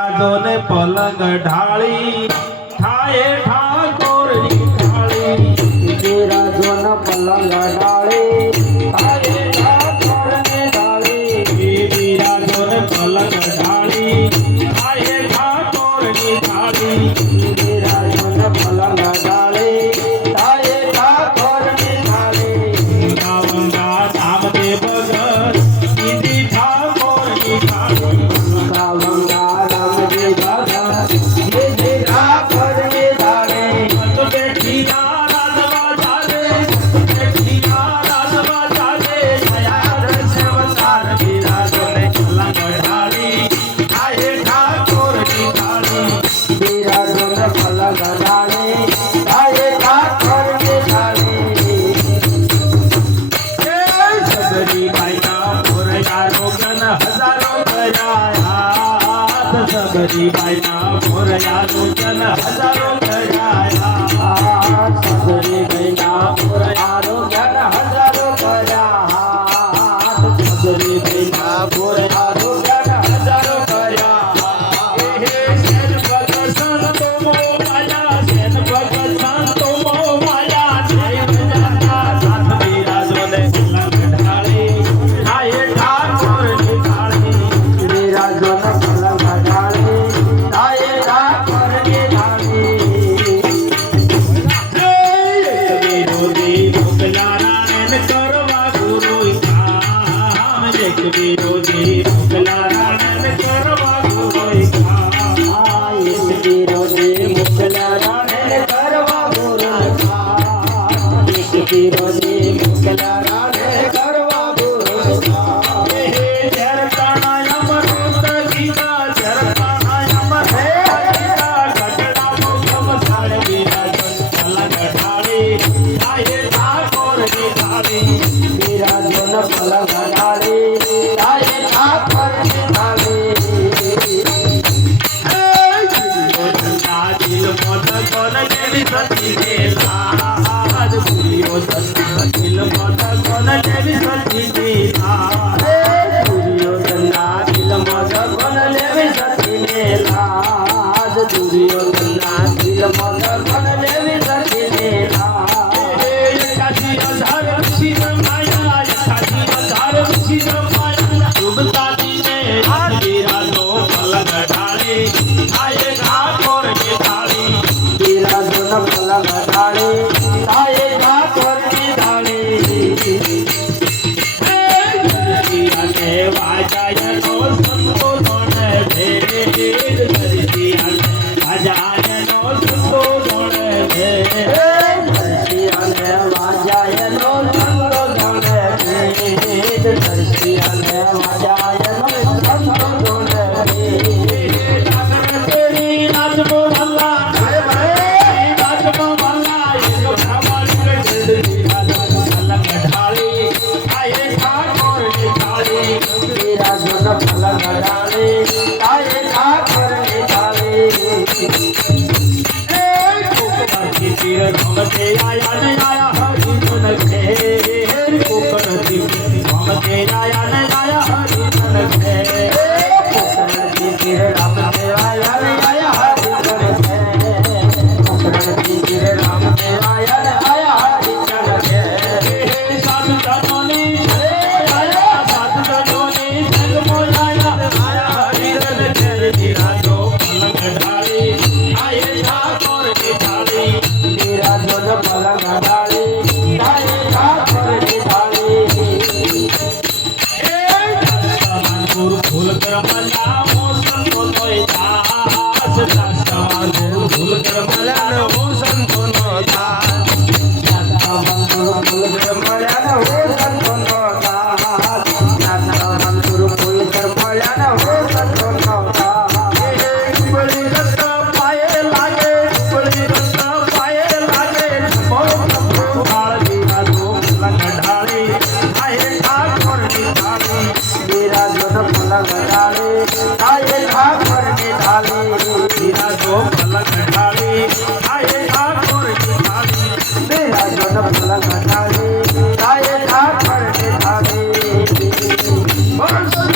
જોને પલંગ ઢાળી થાય ઠાકોરની ઢાળી બિરાજોન પલંગ ઢાળી થાય ઠાકોરની ઢાળી બિરાજોને પલંગ ઢાળી થાય ઠાકોરની ઢાળી બિરાજોન પલંગ ઢાળી થાય ઠાકોરની ઢાળી ગંગા નામદેવ ભગત કીધી ઠાકોરની ઢાળી ગંગા રામદેવ ભગત કીધી ઠાકોરની ઢાળી તો બેઠી ના રાજવા ચાલે બેઠી ના રાજવા ચાલે દયા સેવતાર બિરાજોને પલંગ ઢાળી થાય ઠાકોરની ઢાળી બિરાજોન પલંગ ઢાળી થાય ઠાકોરની ઢાળી સબરી બાઈના મોરયાનો ગન હજારો ગયા સબરી બાઈના મોરયાનો ગન હજારો ગયા સદરી બૈના પુરારો જ્ઞાન હજારો કર્યા સદરી બૈના પુરારો જ્ઞાન હજારો કર્યા હે સેન ભગત સંતો મોમાયા સેન ભગત સંતો મોમાયા જય બજાતા સાથ બિરાજોને પલંગ ઢાળી થાય ઠાકોરની ઢાળી બિરાજોન પલંગ ઢાળી થાય ઠાકોરની ઢાળી વિરોધી મોકલારાયણ કરવા ગુરુ કામ એક વિરોધી મોકલારાયણ કરવા ગુરુ કામ એક વિરોધી મુકલારાને કરવા ગુરુ એક વિરોધી મુકલારાને કરવા ગુરુ હે જરતાના અમૃત ગીતા જરતાના અમૃત ગીતા કટડા મોગમ સાળ વિરાજન પલંગ ઢાળી થાય ઠાકોરની ઢાળી બિરાજોન પલંગ ઢાળી થાય ઠાકોરની ઢાળી દિલ મોત કોન જેવી સતી દેલાદ પુરીઓ સતી દિલ મોત કોન જેવી સતી દેલાદ દુર્યોધના દિલમાં જગન લેવી સતીને લાજ દુર્યોધના દિલમાં જગન લેવી સતીને લાજ એકાથી અધાર ઋષિ રમાયા એકાથી અધાર ઋષિ રમાયા ડૂબતાજીને બિરાજો પલંગ ઢાળી થાય ઠાકોરની ઢાળી બિરાજોન પલંગ ઢાળી થાય ઠાકોરની ઢાળી અને વાજાયનો સંતોષણ ભેદ ધરતી અને વાજાયનો સંતોષણ ભેદ ધરતી અને વાજાયનો સંતો ગણે ભેદ ધરતી અને વાજાયનો સંતો ગણે ભેદ તેરી નાચમો ભલ્લા નાચમો ભલ્લા એક ભ્રમણ જલ્દી પલંગ ઢાળી આયે ઠાકોરની ઢાળી બિરાજોન પલંગ ઢાળી થાય ઠાકોરની ઢાળી કોકણથી પીર ભમતે આયા ને આયા હરિજન ઘેર કોકણથી પીર ભમતે આયા ને આયા હરિજન ઘેર કોકણથી પીર રામદેવ આયા ને આયા હરિજન ઘેર કોકણથી પીર રામદેવ આયા ને આયા હરિજન ઘેર સાધુ જનોની આયા સાધુ જનોની સંગ મોલાયા આયા હરિજન ઘેર બિરાજો પલંગ ઢાળી આયે ઠાકોરની ઢાળી બિરાજોન પલંગ ઢાળી થાય ઠાકોરની ઢાળી ગુરુ ભૂલ કરમલા મોસન તો તોય દાસ દાસવાન ગુરુ ભૂલ કરમલા મોસન તો નો દાસ ગુરુ ફૂલ મળ્યા હો સંતો નો દાસ ગુરુ ફૂલ મળ્યા હો સંતો નો દાસ બળી રસ્ત પાયે લાગે બળી રસ્ત પાયે લાગે મો પ્રભુ કાળ બિરાજો પલંગ ઢાળી આયે ઠાકોરની ઢાળી બિરાજોન પલંગ ઢાળી